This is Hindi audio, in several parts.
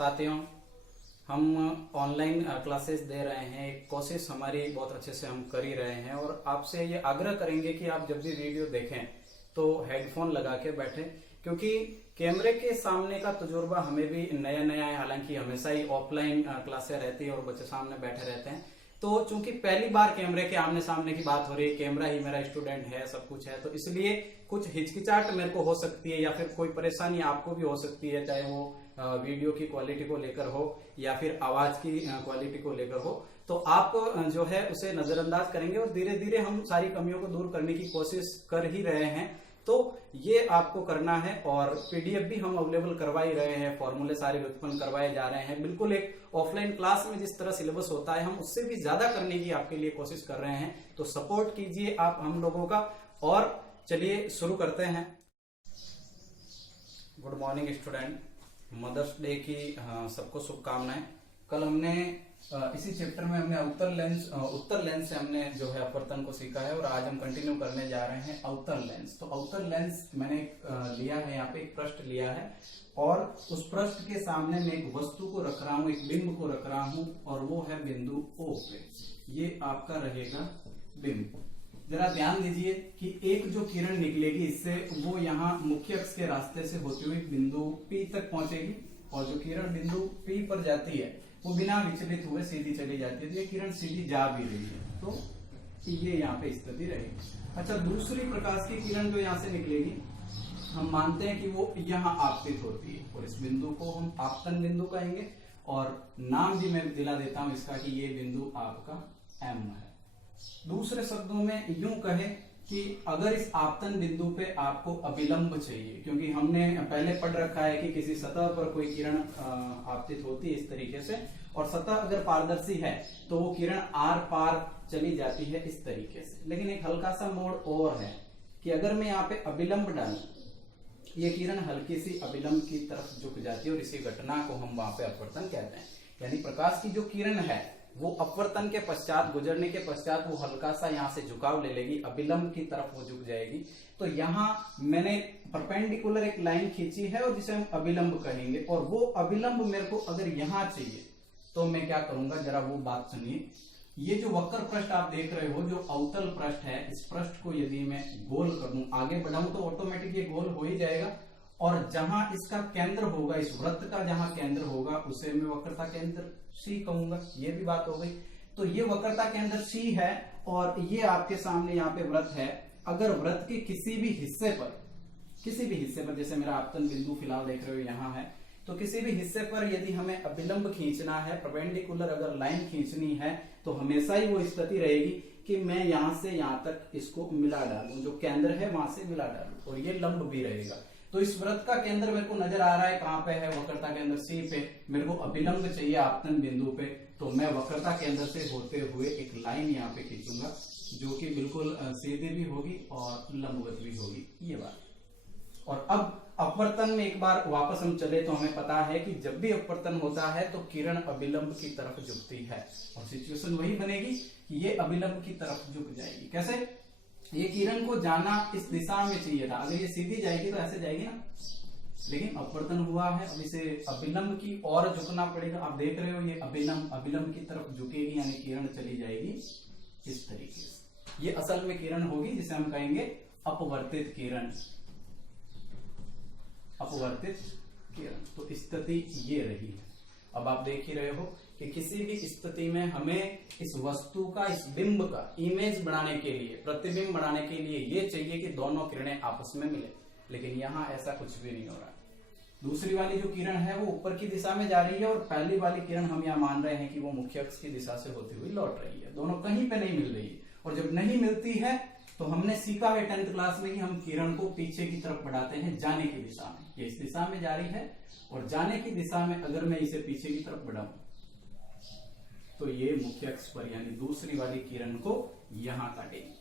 साथियों, हम ऑनलाइन क्लासेस दे रहे हैं। एक कोशिश हमारी बहुत अच्छे से हम कर ही रहे हैं और आपसे ये आग्रह करेंगे कि आप जब भी वीडियो देखें तो हेडफोन लगा के बैठें, क्योंकि कैमरे के सामने का तजुर्बा हमें भी नया नया है। हालांकि हमेशा ही ऑफलाइन क्लासें रहती है और बच्चे सामने बैठे रहते हैं, तो चूंकि पहली बार कैमरे के आमने सामने की बात हो रही है, कैमरा ही मेरा स्टूडेंट है, सब कुछ है, तो इसलिए कुछ हिचकिचाहट मेरे को हो सकती है या फिर कोई परेशानी आपको भी हो सकती है, चाहे वो वीडियो की क्वालिटी को लेकर हो या फिर आवाज की क्वालिटी को लेकर हो। तो आप जो है उसे नजरअंदाज करेंगे और धीरे धीरे हम सारी कमियों को दूर करने की कोशिश कर ही रहे हैं। तो ये आपको करना है और पीडीएफ भी हम अवेलेबल करवा ही रहे हैं, फॉर्मूले सारे व्युत्पन्न करवाए जा रहे हैं। बिल्कुल एक ऑफलाइन क्लास में जिस तरह सिलेबस होता है, हम उससे भी ज्यादा करने की आपके लिए कोशिश कर रहे हैं। तो सपोर्ट कीजिए आप हम लोगों का। और चलिए शुरू करते हैं। Good morning student, mother's day की सबको शुभकामनाएं। कल हमने इसी चैप्टर में हमने उत्तर लेंस से हमने जो है अपवर्तन को सीखा है और आज हम कंटिन्यू करने जा रहे हैं अवतर लेंस। तो अवतर लेंस मैंने लिया है, यहाँ पे एक पृष्ठ लिया है और उस पृष्ठ के सामने मैं एक वस्तु को रख रहा हूँ, एक बिंब को रख रहा हूँ और वो है बिंदु O पे। ये आपका रहेगा बिंब। जरा ध्यान दीजिए कि एक जो किरण निकलेगी इससे वो यहाँ मुख्य अक्ष के रास्ते से होती हुई बिंदु P तक पहुंचेगी और जो किरण बिंदु P पर जाती है वो बिना विचलित हुए सीधी चली जाती है। तो ये किरण सीधी जा भी रही है, तो ये यहाँ पे स्थिति रहेगी। अच्छा, दूसरी प्रकाश की किरण जो यहाँ से निकलेगी, हम मानते हैं कि वो यहाँ आपतित होती है और इस बिंदु को हम आपतन बिंदु कहेंगे और नाम भी मैं दिला देता हूं इसका कि ये बिंदु आपका M है। दूसरे शब्दों में यूं कहे कि अगर इस आपतन बिंदु पे आपको अभिलंब चाहिए, क्योंकि हमने पहले पढ़ रखा है कि किसी सतह पर कोई किरण आपतित होती है इस तरीके से और सतह अगर पारदर्शी है तो वो किरण आर पार चली जाती है इस तरीके से। लेकिन एक हल्का सा मोड़ और है कि अगर मैं यहाँ पे अभिलंब डालूं, ये किरण हल्की सी अभिलंब की तरफ झुक जाती है और इसी घटना को हम वहां पे अपवर्तन कहते हैं। यानी प्रकाश की जो किरण है वो अपवर्तन के पश्चात, गुजरने के पश्चात वो हल्का सा यहाँ से झुकाव ले लेगी, अभिलंब की तरफ वो झुक जाएगी। तो यहाँ मैंने परपेंडिकुलर एक लाइन खींची है और जिसे हम अभिलंब कहेंगे और वो अभिलंब मेरे को अगर यहाँ चाहिए तो मैं क्या करूंगा, जरा वो बात सुनिए। ये जो वक्र पृष्ठ आप देख रहे हो, जो अवतल पृष्ठ है, इस पृष्ठ को यदि मैं गोल कर दूं, आगे बढ़ाऊं तो ऑटोमेटिक ये गोल हो ही जाएगा और जहां इसका केंद्र होगा, इस वृत्त का जहां केंद्र होगा उसे मैं वक्रता केंद्र C कहूंगा। ये भी बात हो गई। तो ये वक्रता केंद्र C है और ये आपके सामने यहाँ पे वृत्त है। अगर वृत्त के किसी भी हिस्से पर जैसे मेरा आपतन बिंदु फिलहाल देख रहे हो यहाँ है, तो किसी भी हिस्से पर यदि हमें अभिलंब खींचना है, परपेंडिकुलर अगर लाइन खींचनी है, तो हमेशा ही वो स्थिति रहेगी कि मैं यहां से यहां तक इसको मिला डालूं, जो केंद्र है वहां से मिला डालूं और ये लंब भी रहेगा। तो इस वृत्त का केंद्र मेरे को नजर आ रहा है, कहां पे है, वक्रता केंद्र C पे। मेरे को अभिलंब चाहिए आपतन बिंदु पे, तो मैं वक्रता केंद्र से होते हुए एक लाइन यहाँ पे खींचूंगा जो कि बिल्कुल सीधी भी होगी और लंबवत भी होगी, ये बात। और अब अपवर्तन में एक बार वापस हम चले तो हमें पता है कि जब भी अपवर्तन होता है तो किरण अभिलंब की तरफ झुकती है और सिचुएशन वही बनेगी कि ये अभिलंब की तरफ झुक जाएगी। कैसे? ये किरण को जाना इस दिशा में चाहिए था, अगर ये सीधी जाएगी तो ऐसे जाएगी ना, लेकिन अपवर्तन हुआ है, अब इसे अभिलंब की ओर झुकना पड़ेगा। आप देख रहे हो ये अभिलंब की तरफ झुकेगी, यानी किरण चली जाएगी इस तरीके से। ये असल में किरण होगी जिसे हम कहेंगे अपवर्तित किरण। तो स्थिति ये रही है। अब आप देख ही रहे हो कि किसी भी स्थिति में हमें इस वस्तु का, इस बिंब का इमेज बनाने के लिए, प्रतिबिंब बनाने के लिए ये चाहिए कि दोनों किरणें आपस में मिले, लेकिन यहाँ ऐसा कुछ भी नहीं हो रहा। दूसरी वाली जो किरण है वो ऊपर की दिशा में जा रही है और पहली वाली किरण हम यहाँ मान रहे हैं कि वो मुख्य अक्ष की दिशा से होती हुई लौट रही है। दोनों कहीं पे नहीं मिल रही है और जब नहीं मिलती है तो हमने सीखा है 10th क्लास में कि हम किरण को पीछे की तरफ बढ़ाते हैं, जाने की दिशा में। ये इस दिशा में जा रही है और जाने की दिशा में अगर मैं इसे पीछे की तरफ बढ़ाऊं तो ये मुख्य अक्ष पर, यानी दूसरी वाली किरण को यहां काटेगी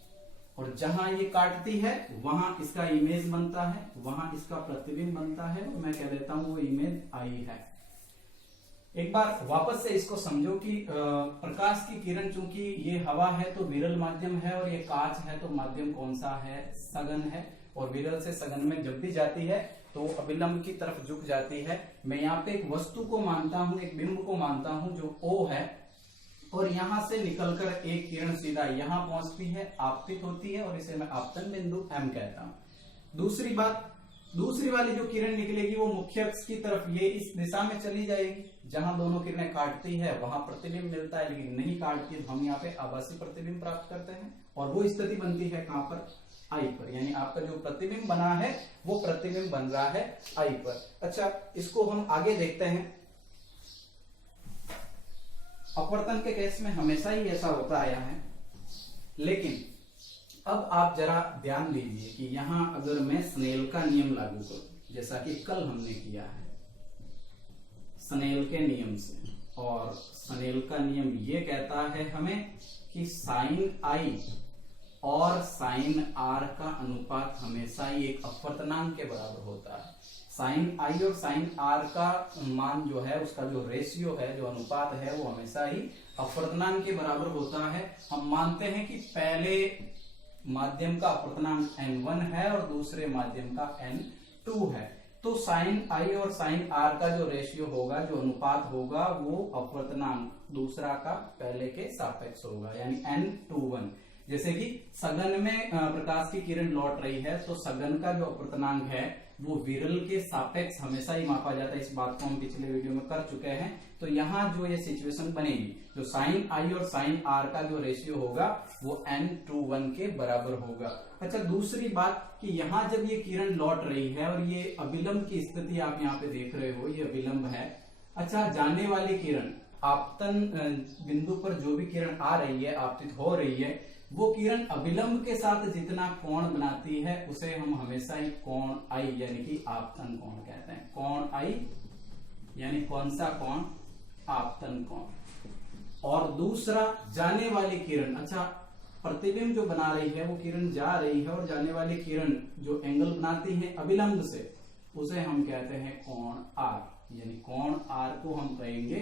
और जहां ये काटती है वहां इसका इमेज बनता है, वहां इसका प्रतिबिंब बनता है और मैं कह देता हूं वो इमेज आई है। एक बार वापस से इसको समझो कि प्रकाश की किरण, चूंकि ये हवा है तो विरल माध्यम है और ये कांच है तो माध्यम कौन सा है, सघन है। और विरल से सघन में जब भी जाती है तो अभिलंब की तरफ झुक जाती है। मैं यहाँ पे एक वस्तु को मानता हूं, एक बिंब को मानता हूं जो O है, और यहां से निकलकर एक किरण सीधा यहां पहुंचती है, आपतित होती है, और इसे मैं आपतन बिंदु M कहता हूं। दूसरी बात, दूसरी वाली जो किरण निकलेगी वो मुख्य अक्ष की तरफ ये इस दिशा में चली जाएगी, जहां दोनों किरणें काटती है वहां प्रतिबिंब मिलता है, लेकिन नहीं काटती है तो हम यहाँ पे आभासी प्रतिबिंब प्राप्त करते हैं, और वो स्थिति बनती है कहां पर, I पर। यानी आपका जो प्रतिबिंब बना है वो प्रतिबिंब बन रहा है I पर। अच्छा, इसको हम आगे देखते हैं। अपवर्तन के केस में हमेशा ही ऐसा होता आया है, लेकिन अब आप जरा ध्यान दीजिए कि यहां अगर मैं स्नेल का नियम लागू करूं, जैसा कि कल हमने किया है स्नेल के नियम से, और स्नेल का नियम ये कहता है हमें कि साइन आई और साइन आर का अनुपात हमेशा ही एक अपवर्तनांक के बराबर होता है। साइन आई और साइन आर का मान जो है, उसका जो रेशियो है, जो अनुपात है, वो हमेशा ही अपवर्तनांक के बराबर होता है। हम मानते हैं कि पहले माध्यम का अपवर्तनांक n1 है और दूसरे माध्यम का n2 है, तो साइन आई और साइन आर का जो रेशियो होगा, जो अनुपात होगा, वो अपवर्तनांक दूसरा का पहले के सापेक्ष होगा, यानी n2:1। जैसे कि सघन में प्रकाश की किरण लौट रही है, तो सघन का जो अपवर्तनांक है वो विरल के सापेक्ष हमेशा ही मापा जाता है। इस बात को हम पिछले वीडियो में कर चुके हैं। तो यहाँ जो ये सिचुएशन बनेगी, जो साइन आई और साइन आर का जो रेशियो होगा वो n2:1 के बराबर होगा। अच्छा, दूसरी बात कि यहाँ जब ये किरण लौट रही है और ये अभिलंब की स्थिति आप यहाँ पे देख रहे हो, ये अभिलंब है। अच्छा, जाने वाली किरण, आपतन बिंदु पर जो भी किरण आ रही है, आपतित हो रही है, वो किरण अभिलंब के साथ जितना कोण बनाती है उसे हम हमेशा ही कोण I यानी कि आपतन कोण कहते हैं। कोण I यानी कौन सा कोण, आपतन कोण। और दूसरा, जाने वाली किरण, अच्छा प्रतिबिंब जो बना रही है वो किरण जा रही है, और जाने वाली किरण जो एंगल बनाती है अभिलंब से, उसे हम कहते हैं कोण R, यानी कोण R को हम कहेंगे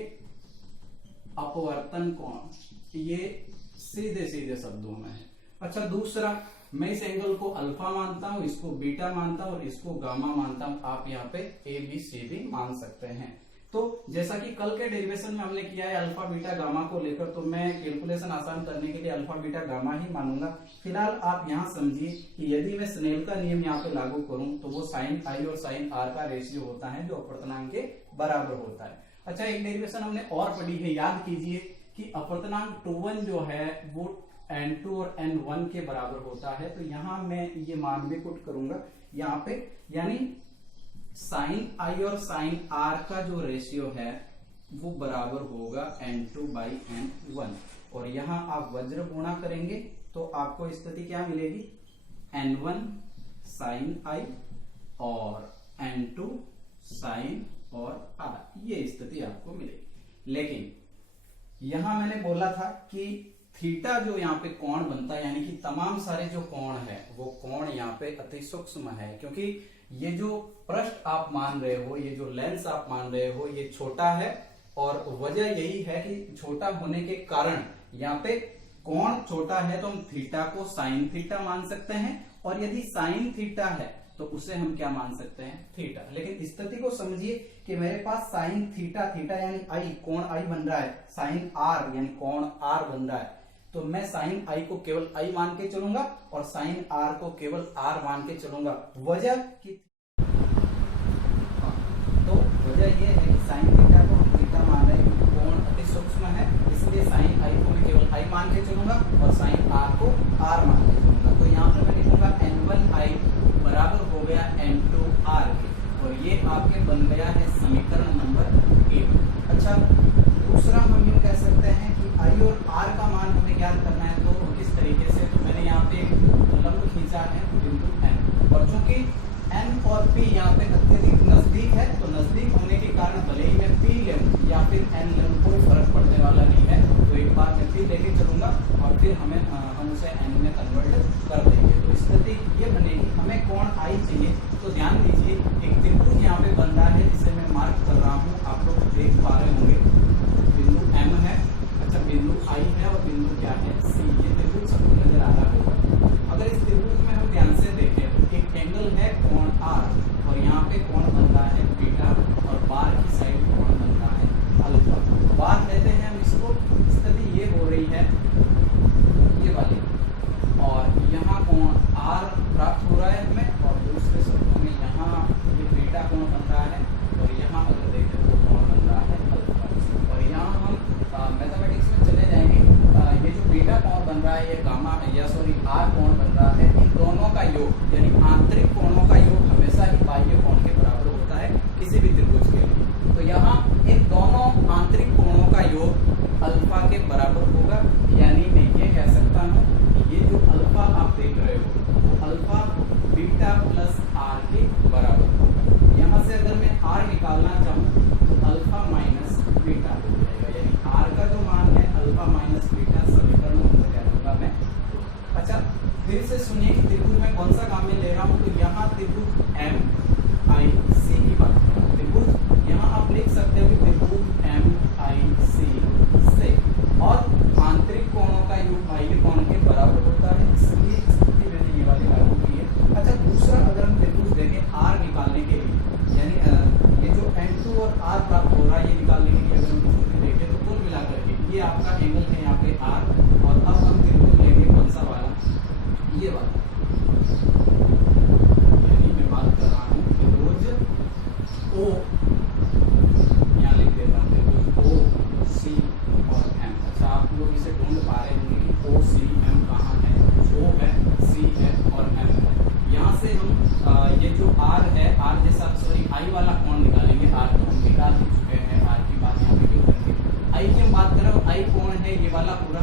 अपवर्तन कोण। ये सीधे सीधे शब्दों में है। अच्छा, दूसरा, मैं इस एंगल को अल्फा मानता हूं, इसको बीटा मानता हूं और इसको गामा मानता हूं। आप यहाँ पे ए बी सी भी मान सकते हैं। तो जैसा कि कल के डेरिवेशन में हमने किया है अल्फा बीटा गामा को लेकर, तो मैं कैलकुलेशन आसान करने के लिए अल्फा बीटा गामा ही मानूंगा। फिलहाल आप यहाँ समझिए कि यदि मैं स्नेल का नियम यहाँ पे लागू करूं तो वो साइन आई और साइन आर का रेशियो होता है जो अपवर्तनांक के बराबर होता है। अच्छा, एक डेरिवेशन हमने और पढ़ी है, याद कीजिए कि अपवर्तनांक 2:1 जो है वो n2 और n1 के बराबर होता है। तो यहां मैं ये मान भी पुट करूंगा यहाँ पे, यानी साइन आई और साइन आर का जो रेशियो है वो बराबर होगा n2/n1, और यहां आप वज्र गुणा करेंगे तो आपको स्थिति क्या मिलेगी, n1 साइन आई और n2 साइन और आर, ये स्थिति आपको मिलेगी। लेकिन यहां मैंने बोला था कि थीटा जो यहाँ पे कोण बनता है, यानी कि तमाम सारे जो कोण है वो कोण यहाँ पे अति सूक्ष्म है, क्योंकि ये जो पृष्ठ आप मान रहे हो, ये जो लेंस आप मान रहे हो, ये छोटा है, और वजह यही है कि छोटा होने के कारण यहाँ पे कोण छोटा है, तो हम थीटा को साइन थीटा मान सकते हैं, और यदि साइन थीटा है तो उसे हम क्या मान सकते हैं, थीटा। लेकिन स्थिति को समझिए कि मेरे पास साइन थीटा, थीटा यानी आई, कोण आई बन रहा है, साइन आर यानी कोण आर बन रहा है, तो मैं साइन आई को केवल आई मान के चलूंगा और साइन आर को केवल आर मान के चलूंगा। वजह की, तो वजह यह है कि साइन थीटा को हम थीटा मान रहे हैं, कोण अति सूक्ष्म है, इसलिए साइन आई को मैं केवल आई मान के चलूंगा और साइन आर को आर मान के चलूंगा। तो यहाँ पर मैं लिखूंगा n1i बराबर हो गया n2r के, और ये आपके बन गया है समीकरण नंबर 1। अच्छा, दूसरा हम यूं कह सकते हैं कि i और r का मान हमें ज्ञात करना है, तो किस तरीके से, तो मैंने यहाँ पे लंब खींचा है बिंदु n, और चूंकि n और p यहाँ पे अत्यधिक नजदीक है, तो नजदीक होने के कारण भले ही मैं p लूं या फिर n लूं, कोई फर्क पड़ने वाला नहीं है। तो एक बार मैं p लेके चलूंगा और फिर हम उसे n में कन्वर्ट कर देंगे। तो स्थिति ये बनेगी, हमें कोण I चाहिए। तो ध्यान दीजिए, एक त्रिभुज यहाँ पे बन रहा है जिसे मैं मार्क कर रहा हूँ, आप लोग देख पा रहे होंगे, बिंदु M है, अच्छा बिंदु I है और बिंदु क्या है C, ये त्रिभुज सबको नजर आ रहा होगा। अगर इस त्रिभुज में हम ध्यान से देखें तो एक एंगल है कोण R, और यहाँ पे आर प्राप्त हो रहा है, ये निकालने के लिए अगर हम इसको देखें तो कुल मिलाकर के ये आपका एंगल है यहाँ पे आर, और अब हम त्रिभुज लेंगे कौन सा वाला, ये वाला, यानी मैं बात कर रहा हूँ त्रिभुज ओ, यहाँ लिख देता हूँ त्रिभुज ओ सी और एम। अच्छा आप लोग इसे ढूंढ पा रहे होंगे कि ओ सी एम कहाँ है, ओ है, सी है और एम है। यहाँ से हम ये जो आर है, आर जैसा सॉरी आई वाला कोण निकालेंगे, आर तो हम निकाल ही चुके हैं, आर की बात यहाँ पे क्यों करेंगे, आई की हम बात कर रहे हो, आई कोण है ये वाला पूरा,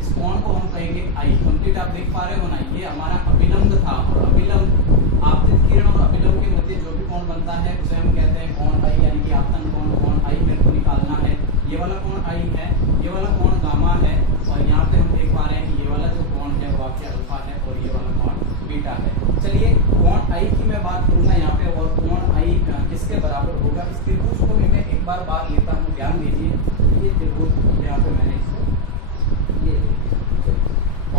इस कोण को हम कहेंगे आई। कंप्लीट आप देख पा रहे हो ना, ये हमारा अभिलंब था, और अभिलंब आपतित किरण और अभिलंब के मध्य जो भी कोण बनता है उसे हम कहते हैं कोण आई, यानी कि आपतन कोण, कोण आई मेरे को निकालना है। ये वाला कोण आई है, ये वाला कोण गामा है, और यहाँ पे हम देख पा रहे हैं कि ये वाला जो कोण है वो आपके अल्फा है और ये वाला कोण बीटा है। चलिए कोण आई की मैं बात करूंगा यहाँ पे, और कोण आई किसके बराबर होगा, इस त्रिभुज को भी मैं एक बार बात लेता हूँ, ध्यान दीजिए। ये त्रिभुज यहाँ पे मैंने इसको ये,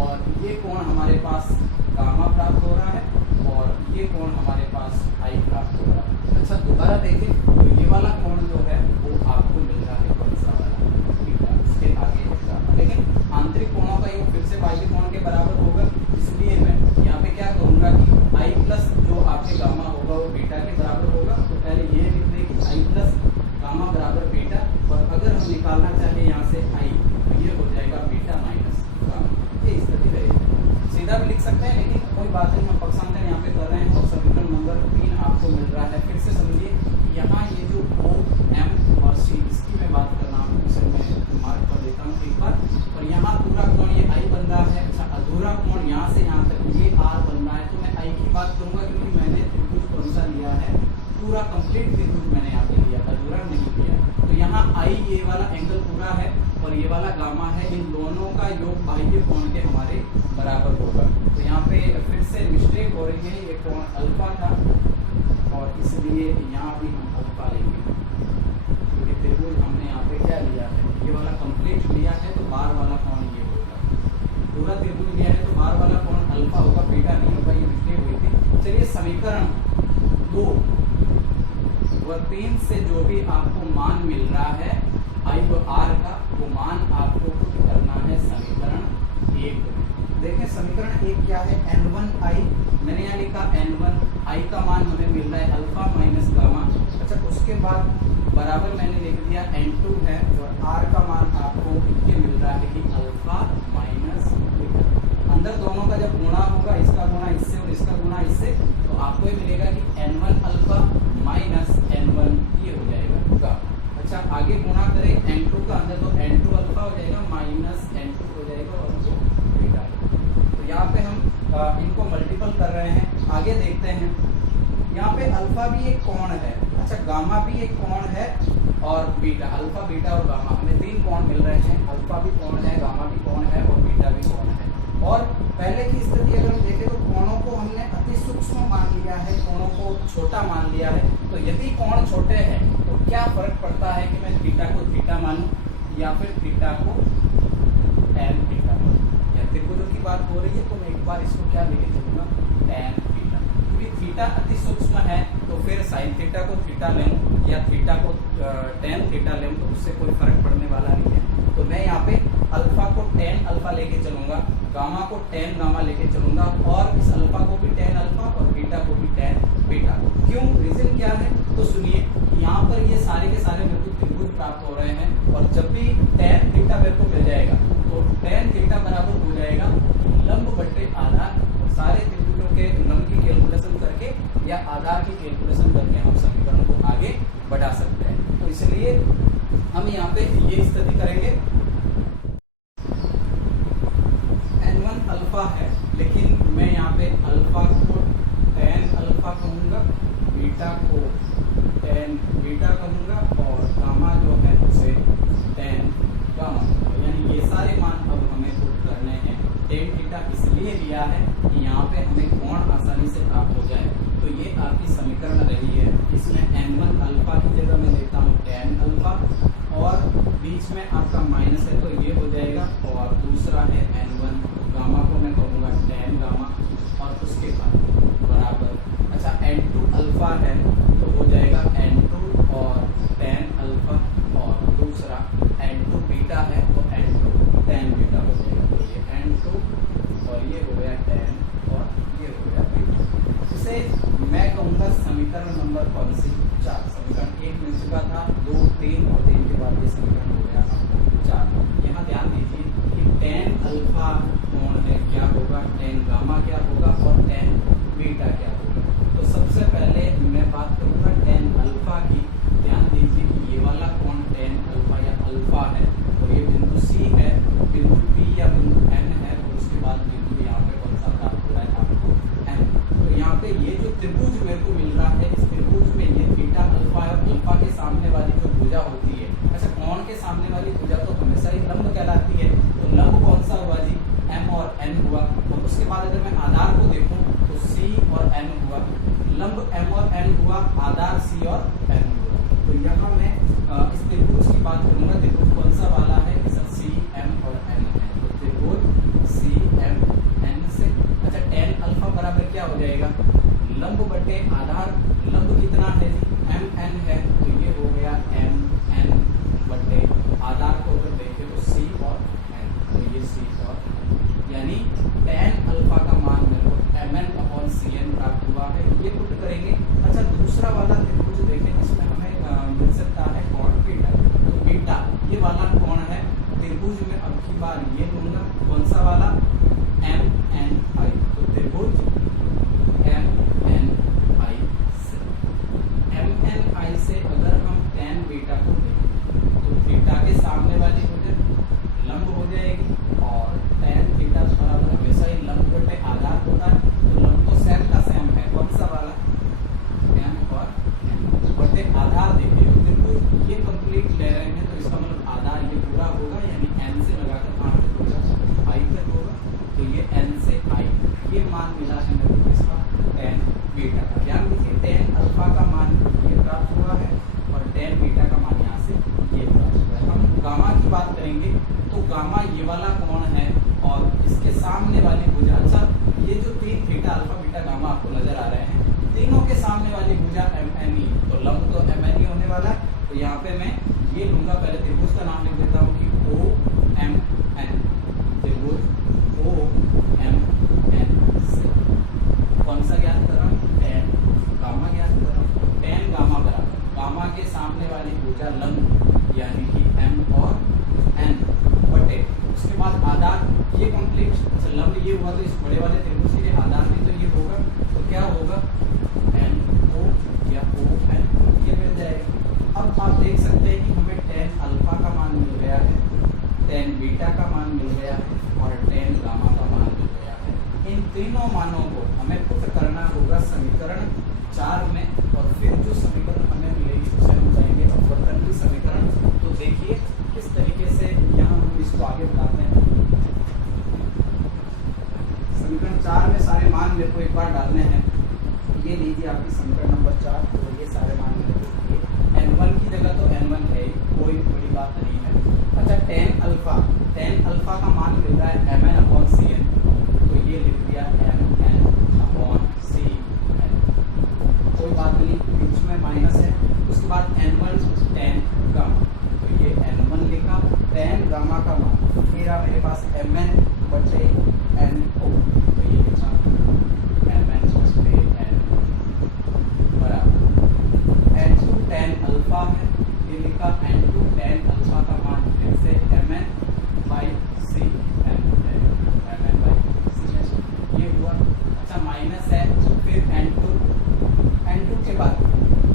और ये कोण हमारे पास गामा प्राप्त हो रहा है, और ये कोण हमारे पास आई प्राप्त हो रहा है। अच्छा दोबारा देखें तो ये वाला कोण जो है वो आपको मिल रहा है कौन सा वाला, बीटा, उसके आगे है गामा, लेकिन आंतरिक कोणों का योग फिर से बाह्य कोण के बराबर होगा, इसलिए मैं यहाँ पे क्या करूंगा कि आई प्लस जो आपके गामा होगा वो बीटा के बराबर होगा। तो पहले ये लिख दें कि आई प्लस गामा बराबर बीटा, और अगर हम निकालना चाहे यहाँ से आई तो ये हो जाएगा बीटा माइनस गामा, ये स्थिति रहेगी। सीधा भी लिख सकते हैं लेकिन कोई बात नहीं, हम पक्षांतर यहाँ पे कर रहे हैं, और समीकरण नंबर 3 आपको मिल रहा है। फिर से समझिए यहाँ ये जो ओ एम और सी इसकी मैं बात कर रहा हूँ, इसे मैं मार्क कर देता हूँ एक बार, और यहाँ पूरा कोण ये आई बन रहा है। अच्छा अधूरा कोण यहाँ से यहाँ तक ये आर बन रहा है, तो मैं आई की बात करूंगा क्योंकि मैंने त्रिभुज कौन सा लिया है, पूरा कंप्लीट त्रिभुज मैंने यहाँ पे लिया, अधूरा नहीं किया। तो यहाँ आई ये वाला एंगल पूरा है और ये वाला गामा है, इन दोनों का योग बाह्य कोण के हमारे बराबर होगा। तो यहाँ पे फिर से मिस्टेक हो रही है, ये कोण अल्फा था और इसलिए यहाँ भी हम अल्फा लेंगे, क्योंकि त्रिभुज हमने यहाँ पे क्या लिया है, ये वाला कंप्लीट लिया है, तो बार वाला कोण ये होगा, पूरा त्रिभुज लिया है तो बार वाला कोण अल्फा होगा, बीटा नहीं होगा, ये मिस्टेक हुई थी। चलिए समीकरण 2 व 3 से जो भी आपको मान मिल रहा है आई व आर का, वो मान आपको पुट करना है समीकरण 1 में। देखें समीकरण 1 क्या है, n1 आई, मैंने यहाँ लिखा n1 आई का मान हमें मिल रहा है अल्फा माइनस गामा। अच्छा उसके बाद बराबर मैंने लिख दिया n2 है, और r का मान आपको ये मिल रहा है कि अल्फा माइनस बीटा। अंदर दोनों का जब गुणा होगा, इसका गुणा इससे और इसका गुणा इससे, तो आपको ये मिलेगा कि n1 अल्फा माइनस n1 ये हो जाएगा गामा। अच्छा आगे गुणा करें n2 का अंदर, तो n2 अल्फा हो जाएगा माइनस n2 हो जाएगा और वो बीटा। तो यहाँ पे हम इनको मल्टीपल कर रहे हैं। आगे देखते हैं, यहाँ पे अल्फा भी एक कोण है, अच्छा गामा भी एक कोण है, और बीटा, अल्फा बीटा और गामा हमें 3 कोण मिल रहे हैं, अल्फा भी कोण है, गामा भी कोण है और बीटा भी कोण है। और पहले की स्थिति अगर हम देखें तो कोणों को हमने अति सूक्ष्म मान लिया है, कोणों को छोटा मान लिया है। तो यदि कोण छोटे हैं तो क्या फर्क पड़ता है कि मैं थीटा को थीटा मानूं या फिर थीटा को tan थीटा मानूं। या त्रिभुजों की बात हो रही है तो मैं एक बार इसको क्या लेके चलूंगा, tan थीटा, क्योंकि थीटा अति सूक्ष्म है, तो फिर sin थीटा को थीटा लें या थीटा को tan थीटा लें तो उससे कोई फर्क पड़ने वाला नहीं है। तो मैं यहाँ पे अल्फा को tan अल्फा लेके चलूंगा, गामा को tan गामा लेके चलूंगा, और इस अल्फा को भी tan अल्फा और बीटा को भी tan बीटा। क्यों, रीजन क्या है, तो सुनिए यहाँ पर ये सारे के सारे मेरे को त्रिभुज प्राप्त हो रहे हैं, और जब भी tan थीटा मेरे को मिल जाएगा तो tan थीटा बराबर हो जाएगा लंब बटे आधार। सारे त्रिभुजों के लंब की कैलकुलेशन करके या आधार की कैलकुलेशन करके हम समीकरण को आगे बढ़ा सकते हैं। तो इसलिए हम यहाँ पे ये स्थिति करेंगे, n1 अल्फा है, लेकिन मैं यहाँ पे अल्फा को tan अल्फा कहूँगा, बीटा को tan बीटा कहूँगा, और गामा जो है उसे tan गामा। यानी ये सारे मान अब हमें पुट करने हैं। tan थीटा इसलिए लिया है कि यहाँ पे हमें कोण आसानी से प्राप्त हो जाए। तो ये आपकी समीकरण रही है, इसमें n1 अल्फा की जगह मैं लेता हूँ tan अल्फा, और बीच में आपका माइनस है तो ये हो जाएगा, और दूसरा है n1 गामा को मैं कहूँगा tan गामा, और उसके बाद बराबर। अच्छा n2 अल्फा है तो हो जाएगा n2 और tan 3 और 3 के बाद ये समीकरण हो गया 4। यहाँ ध्यान दीजिए कि tan अल्फा कोण है क्या होगा, tan गामा क्या होगा और tan बीटा क्या होगा। तो सबसे पहले मैं बात करूंगा tan अल्फा की। ध्यान दीजिए कि ये वाला कोण tan अल्फा या अल्फा है और ये बिंदु C है, बिंदु P या बिंदु N है और उसके बाद बिंदु यहाँ पे कौन सा प्राप्त हो रहा है आपको M। तो यहाँ पे ये जो त्रिभुज मेरे को मिल रहा है, इस त्रिभुज में ये थीटा अल्फा और अल्फा के सामने वाली जो भुजा होती है, अच्छा कोण के सामने वाली भुजा तो हमेशा ही लंब कहलाती है। तो लंब कौन सा हुआ जी, M और N हुआ। और उसके बाद अगर मैं आधार को देखूं तो C और N हुआ, लंब M और N हुआ, आधार C और N हुआ। तो यहाँ मैं इस त्रिभुज की बात करूंगा, त्रिभुज कौन सा वाला है, सर C M और N है। तो त्रिभुज C M N से अच्छा tan अल्फा बराबर क्या हो जाएगा, लंब बटे आधार, लंब कितना है जी M N है, तो ये हो गया M N बटे आधार को अगर देखें तो C और N, तो ये C और यानी tan अल्फा का मान मेरे को Mn/Cn प्राप्त हुआ है, ये पुट करेंगे। अच्छा दूसरा वाला त्रिभुज देखें जिसमें हमें मिल सकता है कोण बीटा। तो बीटा ये वाला कोण है त्रिभुज में, अब की बार ये लूंगा कौन सा वाला, MNI। तो त्रिभुज MNI से अगर हम tan बीटा को देखें तो थीटा के सामने वाली भुजा लंब हो जाएगी और tan थीटा बराबर हमेशा ही लंब बटे आधार होता है। तो लंब तो सेम का सेम है, कौन सा वाला, M और N बटे आधार। देखिए त्रिभुज ये कंप्लीट ले रहे हैं तो इसका मतलब आधार ये पूरा होगा, यानी N से लगाकर कहाँ तक होगा, I तक होगा। तो ये N से I ये मान मिला है मेरे को इसका tan बीटा का। ध्यान दीजिए tan अल्फा का मान ये प्राप्त हुआ है और tan बीटा का मान यहाँ से ये प्राप्त हुआ है। हम गामा की बात करेंगे तो गामा ये वाला कोण है और इसके सामने वाली भुजा, अच्छा ये जो तीन थीटा अल्फा बीटा गामा आपको नजर आ रहे हैं, तीनों के सामने वाली भुजा MNE, तो लंब तो MNE होने वाला है। तो यहाँ पे मैं ये लूंगा, पहले त्रिभुज का नाम लिख देता हूँ कि OMN, त्रिभुज OMN से कौन सा ज्ञात कर रहा हूँ, tan गामा ज्ञात कर रहा हूँ। tan गामा बराबर गामा के सामने वाली भुजा लंब यानी कि M और N बटे उसके बाद आधार ये कंप्लीट, अच्छा लंब ये हुआ तो इस बड़े वाले त्रिभुज के लिए आधार भी तो ये होगा, तो क्या होगा NO या ON ये मिल जाएगा। अब आप देख सकते हैं कि हमें tan अल्फा का मान मिल गया है, tan बीटा का मान मिल गया है और tan गामा का मान मिल गया है। इन तीनों मानों को हमें पुट करना होगा समीकरण 4 में और फिर जो समीकरण हमें मिलेगी उसे हम जाएंगे अपवर्तन की समीकरण। तो देखिए किस तरीके से यहाँ हम इसको आगे बढ़ाते हैं। समीकरण 4 में सारे मान मेरे को एक बार डालने हैं। ये लीजिए आपकी समीकरण नंबर 4, तो ये सारे मान मेरे को N1 की जगह तो N1 है, कोई बड़ी बात नहीं है। अच्छा tan अल्फा का मान मिल रहा है Mn/Cn, तो ये लिख दिया Mn/Cn, कोई बात नहीं, बीच में माइनस है। उसके बाद N1 tan गामा, तो ये N1 लिखा, tan गामा का मान मेरा मेरे पास Mn बटे NO, तो ये लिखा Mn बटे NO बराबर N2 tan अल्फा है, ये लिखा N2 tan अल्फा का मान फिर से Mn/Cn, ये हुआ। अच्छा माइनस है, फिर N2 के बाद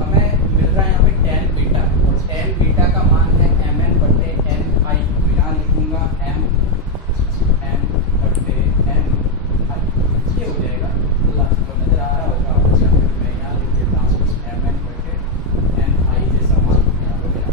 हमें मिल रहा है यहाँ पे tan बीटा और tan बीटा का मान है Mn बटे Ni, तो यहाँ लिखूंगा M बटे Ni, ये हो जाएगा। तो नजर आ रहा होगा आपको, या फिर मैं यहाँ लिख देता हूँ Mn बटे Ni जैसा मान यहाँ हो गया।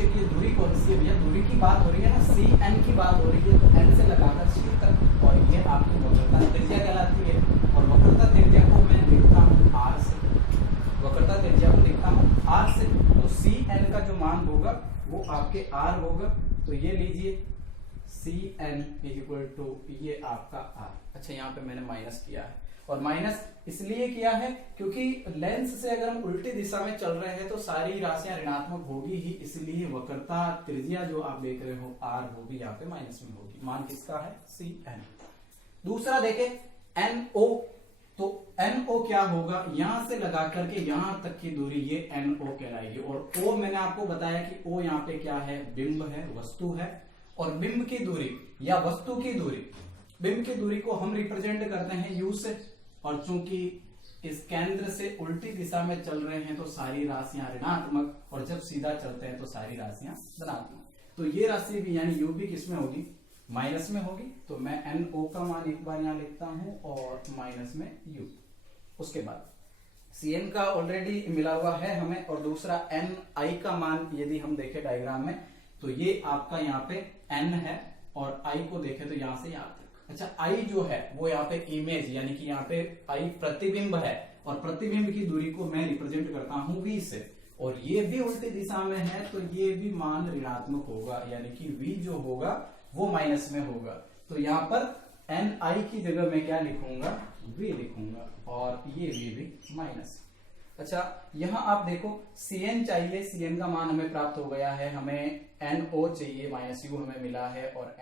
पूछे कि ये दूरी कौन सी है, भैया दूरी की बात हो रही है ना, सी एन की बात हो रही है, तो एन से लगाकर सी तक, और ये आपकी वक्रता त्रिज्या कहलाती है। और वक्रता त्रिज्या को मैं लिखता हूँ आर से, वक्रता त्रिज्या को लिखता हूँ आर से। तो सी एन का जो मान होगा वो आपके आर होगा। तो ये लीजिए सी एन इक्वल टू ये आपका आर। अच्छा, यहाँ पे मैंने माइनस किया है, और माइनस इसलिए किया है क्योंकि लेंस से अगर हम उल्टी दिशा में चल रहे हैं तो सारी राशियां ऋणात्मक होगी ही, इसलिए वक्रता त्रिज्या जो आप देख रहे हो आर होगी यहाँ पे माइनस में होगी। मान किसका है? C N. दूसरा देखे एन ओ, तो एन ओ क्या होगा, यहां से लगा करके यहां तक की दूरी ये एन ओ कहलाएगी। और ओ मैंने आपको बताया कि ओ यहाँ पे क्या है, बिंब है, वस्तु है। और बिंब की दूरी या वस्तु की दूरी, बिंब की दूरी को हम रिप्रेजेंट करते हैं यू से, और चूंकि इस केंद्र से उल्टी दिशा में चल रहे हैं तो सारी राशियां ऋणात्मक, और जब सीधा चलते हैं तो सारी राशियां धनात्मक। तो ये राशि भी यानी यू भी किसमें होगी? माइनस में होगी। तो मैं एन ओ का मान एक बार यहां लिखता हूं और माइनस में यू। उसके बाद सी एन का ऑलरेडी मिला हुआ है हमें, और दूसरा एन आई का मान यदि हम देखें डायग्राम में तो ये आपका यहाँ पे एन है, और आई को देखें तो यहां से यहां तक। अच्छा, आई जो है वो यहाँ पे इमेज यानी कि यहाँ पे आई प्रतिबिंब है, और प्रतिबिंब की दूरी को मैं रिप्रेजेंट करता हूं वी से, और ये भी उल्टी दिशा में है तो ये भी मान ऋणात्मक होगा, यानी कि वी जो होगा वो माइनस में होगा। तो यहाँ पर एन आई की जगह मैं क्या लिखूंगा? वी लिखूंगा, और ये वी भी माइनस। अच्छा, यहाँ आप देखो सी एन चाहिए, सी एन का मान हमें प्राप्त हो गया है, हमें एन ओ चाहिए, माइनस यू हमें मिला है, और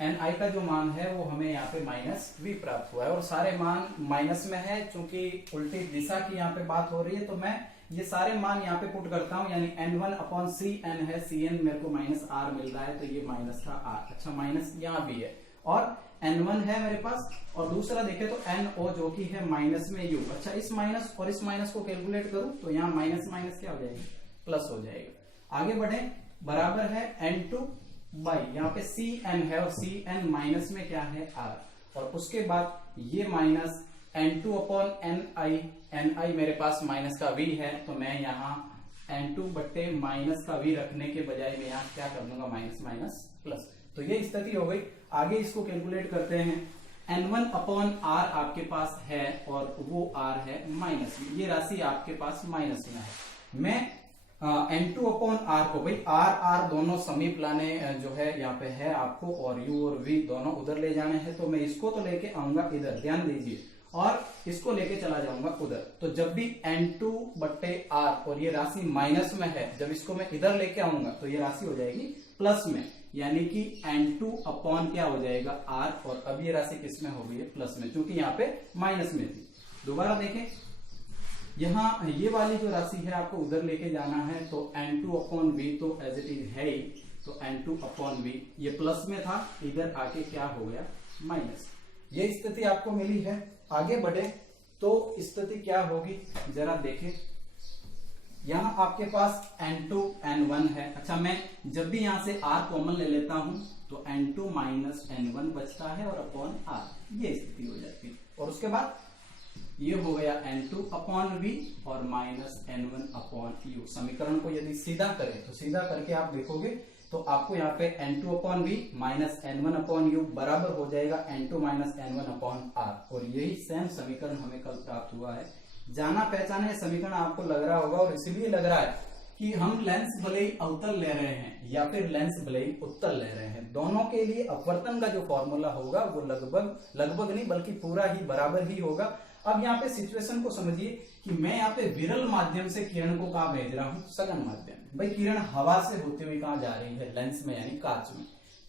एन आई का जो मान है वो हमें यहाँ पे माइनस वी प्राप्त हुआ है, और सारे मान माइनस में है। चूंकि उल्टी दिशा की यहाँ पे बात हो रही है तो मैं ये सारे मान यहाँ पे पुट करता हूँ, यानी n1 अपॉन सी एन है, सी एन मेरे को माइनस आर मिल रहा है, तो ये माइनस था आर। अच्छा, माइनस यहाँ भी है, और n1 है मेरे पास, और दूसरा देखे तो no जो कि है माइनस में u। अच्छा, इस माइनस और इस माइनस को कैलकुलेट करूं तो यहाँ माइनस माइनस क्या हो जाएगा? प्लस हो जाएगा। आगे बढ़े, बराबर है n2 बाई यहाँ पे सी एन है, और सी एन माइनस में क्या है? आर। और उसके बाद ये माइनस n2 अपॉन एन आई मेरे पास माइनस का v है, तो मैं यहाँ n2 बट्टे माइनस का v रखने के बजाय मैं यहाँ क्या कर दूंगा? Minus minus plus. तो ये स्थिति हो गई। आगे इसको कैलकुलेट करते हैं। n1 अपॉन आर आपके पास है, और वो r है माइनस में, ये राशि आपके पास माइनस में है। मैं n2 अपॉन आर को, भाई r दोनों समीप लाने जो है यहाँ पे है आपको, और u और v दोनों उधर ले जाने हैं, तो मैं इसको तो लेके आऊंगा इधर, ध्यान दीजिए, और इसको लेके चला जाऊंगा उधर। तो जब भी n2 बट्टे r, और ये राशि माइनस में है, जब इसको मैं इधर लेके आऊंगा तो ये राशि हो जाएगी प्लस में, यानी कि n2 अपॉन क्या हो जाएगा? r, और अब ये राशि किसमें हो गई है? प्लस में, क्योंकि यहाँ पे माइनस में थी। दोबारा देखें, यहाँ ये वाली जो राशि है आपको उधर लेके जाना है, तो n2 अपॉन वी तो एज इट इज है ही, तो n2 अपॉन वी ये प्लस में था, इधर आके क्या हो गया? माइनस। ये स्थिति आपको मिली है। आगे बढ़े तो स्थिति क्या होगी जरा देखें। यहाँ आपके पास n2 n1 है। अच्छा, मैं जब भी यहाँ से r कॉमन ले लेता हूं तो n2 माइनस n1 बचता है, और अपॉन r, ये स्थिति हो जाती है। और उसके बाद ये हो गया n2 अपॉन v और माइनस n1 अपॉन u। समीकरण को यदि सीधा करें तो सीधा करके आप देखोगे तो आपको यहाँ पे n2 upon v minus n1 upon u बराबर हो जाएगा n2 minus n1 upon r। और यही सेम समीकरण हमें कल प्राप्त हुआ है। जाना पहचाने समीकरण आपको लग रहा होगा, और इसलिए लग रहा है कि हम लेंस भले ही अवतल ले रहे हैं या फिर लेंस भले ही उत्तल ले रहे हैं, दोनों के लिए अपवर्तन का जो फॉर्मूला होगा वो लगभग नहीं बल्कि पूरा ही बराबर ही होगा। अब यहाँ पे सिचुएशन को समझिए कि मैं यहाँ पे विरल माध्यम से किरण को कहाँ भेज रहा हूँ? सघन माध्यम। भाई किरण हवा से होते हुए कहाँ जा रही है? लेंस में, यानी कांच में।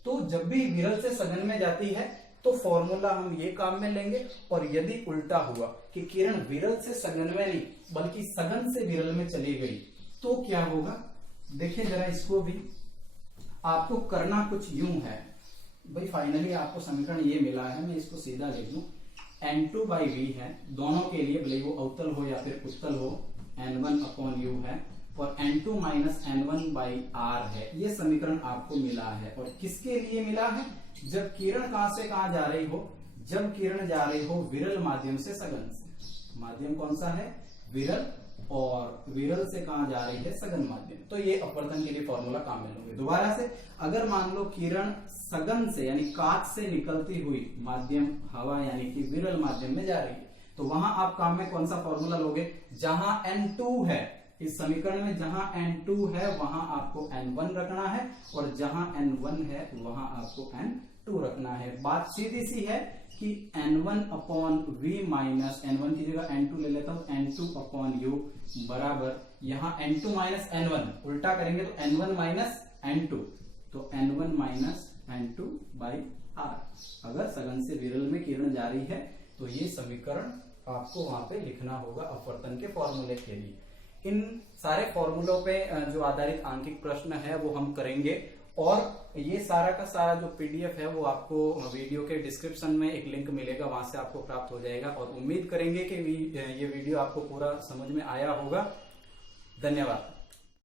तो जब भी विरल से सघन में जाती है तो फॉर्मूला हम ये काम में लेंगे, और यदि उल्टा हुआ कि किरण विरल से सघन में नहीं बल्कि सघन से विरल में चली गई तो क्या होगा? देखिए जरा इसको भी, आपको करना कुछ यूं है। भाई फाइनली आपको समीकरण ये मिला है, मैं इसको सीधा लिख दूं, n2 बाई वी है, दोनों के लिए भले वो अवतल हो या फिर उत्तल हो, n1 अपॉन यू है, और n2 minus n1 by r है। ये समीकरण आपको मिला है। और किसके लिए मिला है? जब किरण कहां से कहां जा रही हो? जब किरण जा रही हो विरल माध्यम से सघन से। माध्यम कौन सा है? विरल और विरल से कहा जा रही है सघन माध्यम, तो ये अपवर्तन के लिए फॉर्मूला काम में लोगे। दोबारा से, अगर मान लो किरण सघन से यानी कांच से निकलती हुई माध्यम हवा यानी कि विरल माध्यम में जा रही है, तो वहां आप काम में कौन सा फॉर्मूला लोगे, जहां N2 है इस समीकरण में, जहां N2 है वहां आपको N1 रखना है, और जहां N1 है वहां आपको N2 रखना है। बात सीधी सी है कि N1 upon V minus N1 की जगह N2 ले लेता हूं, N2 अपॉन U बराबर यहाँ N2 माइनस N1, उल्टा करेंगे तो N1 माइनस N2, तो N1 minus N2 by R। अगर सघन से विरल में किरण जा रही है तो ये समीकरण आपको वहां पे लिखना होगा अपवर्तन के फॉर्मूले के लिए। इन सारे फॉर्मूलों पे जो आधारित आंकिक प्रश्न है वो हम करेंगे, और ये सारा का सारा जो पीडीएफ है वो आपको वीडियो के डिस्क्रिप्शन में एक लिंक मिलेगा, वहां से आपको प्राप्त हो जाएगा। और उम्मीद करेंगे कि ये वीडियो आपको पूरा समझ में आया होगा। धन्यवाद।